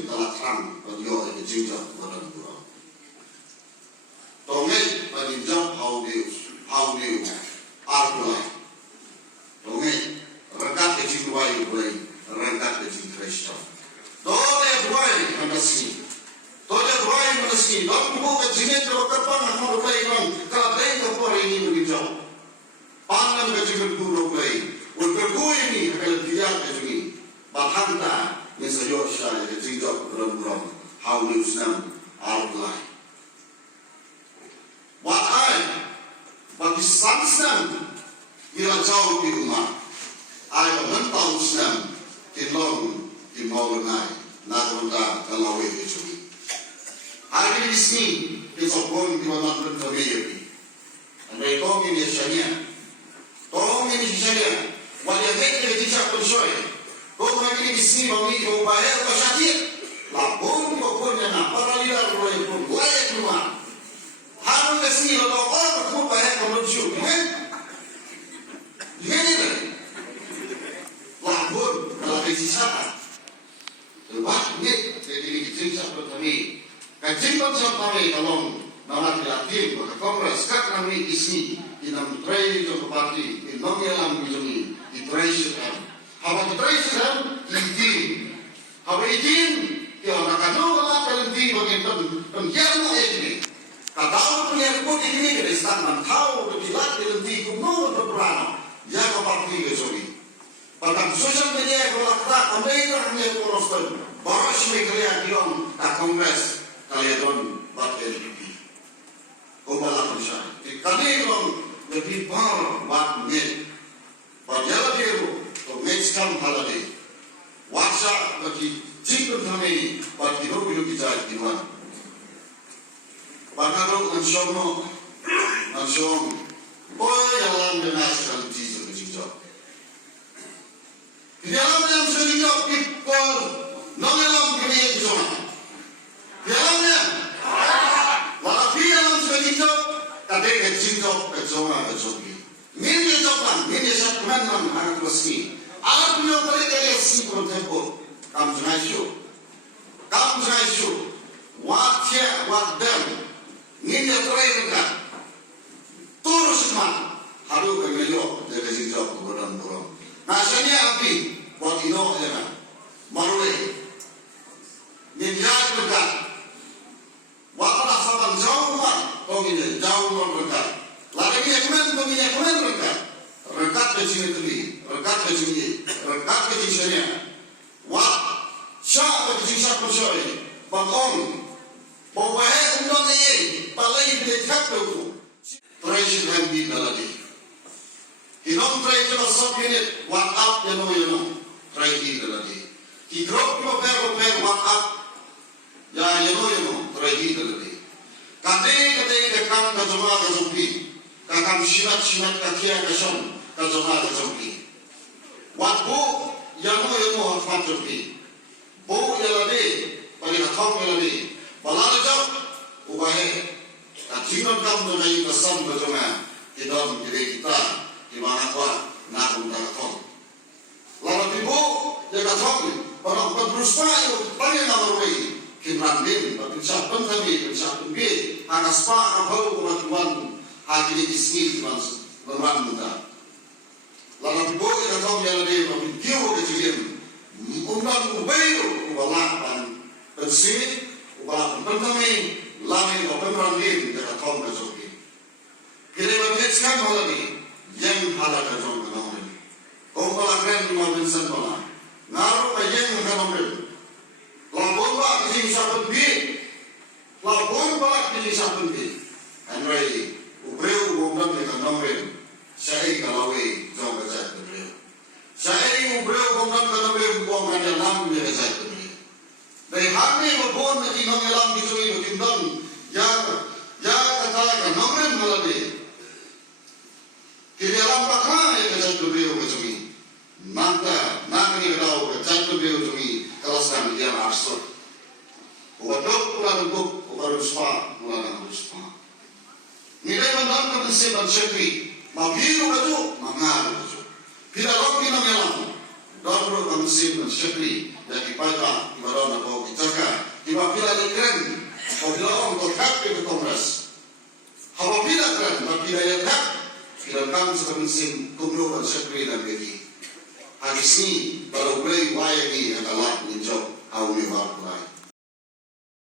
Muslim telah terang beliau yang jinjak badan kurang. Tongai bagi jam how dia arulai. Tongai rekat ke jiwai boleh rekat ke jikrista. Tole buai manasni. Tole buai manasni. Dok buku ke jinet rokapan aku boleh bang. Kalau baik apa ini begitu. Pangan ke jinet guru boleh. Untuk guru ini akan dia ke jinet. Bahanta yang saya share ke jinet kurang how dia Islam arulai. Bagi sang bila jauh di rumah, ayah mentau Islam di long di maulai nasional kalau itu. Hari ini sini disokong di mana pun kami ini. Anda tong ini syariah, wajah mereka tidak percaya. Kau lagi di sini bagi kau bayar kesyakir, lapun kau punya nak paralil roy pun layak rumah. Harus kesini kalau orang berkumpul banyak menuju, kan? Ini labur kalau kesisaan. Lepas ni, jadi kita siapa kami? Kajian siapa kami kalau nama dilatih pada kongres kat kami isi di dalam tray jumpa parti di mengelam bijuni di tray sedang. Apa di tray sedang? Izin. Apa izin? Ya orang kanu lah berhenti bagian penjara ini. Kalau punya pun ini dari standar tahu berkilat berhenti kumno berperang jaga parti kesuri. Pada sosial media kalau kita Amerika hanya koroston baras mereka yang tak kongres kalian buat LPP. Kembali percaya. Kali orang lebih bar buat net. Pada biru mengekskan hal ini. WhatsApp bagi jika kami bagi hidup kita di mana. Bakarok ansong, boy alam dengan sekali jijo. Di dalam yang sejauh people, nongelam kini jijo. Di dalamnya, walaupun dalam sejauh, kadang jijo kejongan. Mini jokan, mini satman anak resmi. Alat punya mereka yang si bertempo, kamu jangan isu, watia wadam. Ini yang terakhir terus semua haru kemejo jaga jinjau kemudian burung. Nasanya api buat ino jangan marui. Ninjat berkat. Waktu saban jauh mat kongine jauh berkat. Lagi ni kemen berkat. Berkat ke sini tuli, berkat ke sini, berkat ke sini. Wak siapa ke sini siapa siapa bangong. Bahawa undang ini balai berdekat itu terisi dengan di dalamnya. Hinom terisi masuk ini WhatsApp yang terisi dalamnya. Di grup per WhatsApp yang terisi dalamnya. Kadang dekam kajumpi, kakam simat kakia kasam kajumpi. Waktu yang kajumpi, bu yang bagi kakam yang Balalajak ubahe kajian kamu dengan kesan berjumpa di dalam diri kita di mana kuat nak mendapatkan. Lalu ibu dia katakan orang berberusaha itu banyak orang kimrandin berbicara penting penting anak sepak abau orang hari ini sini orang muda. Lalu ibu dia katakan dia lebih berbicara kecil undang ubayu ubalapan bersih. Ubah pertama lami openrandin dekat kaum kajoki. Kira bermeskan malam ini yang halal kajong kenal. Kaum balakren mabensan malam. Naruh yang kenal. Labor balak di siapun bi. Labor balak di siapun bi. Anrai ubreu bukan dengan nomor. Saya kalawe jom kajat ubreu. Saya ubreu bukan dengan bukan dalam dia kajat. Dari hari berbuat nanti nongelam gitu ini timbang ya katakan nongen malah deh. Kiri alam bakal ya kejat beliau kecumi. Manta nangni kau kejat beliau kecumi kalau sedang dia arsot. Wadok pulang duk baru spa pulang spa. Nilai mandang kebencian dan syekri. Mabiru kaju mangar kaju. Tidak lagi nongelam. Dobro Kamsim Syekri dan Kipata Ibadah Nabo Kitaka Ibapila Lekren Apabila orang terhak ke Kongres apabila keren apabila yang hak kirakan sepenting kumyo dan Syekri dan Bedi hadis ni baru boleh wayang ni adalah menjawab awal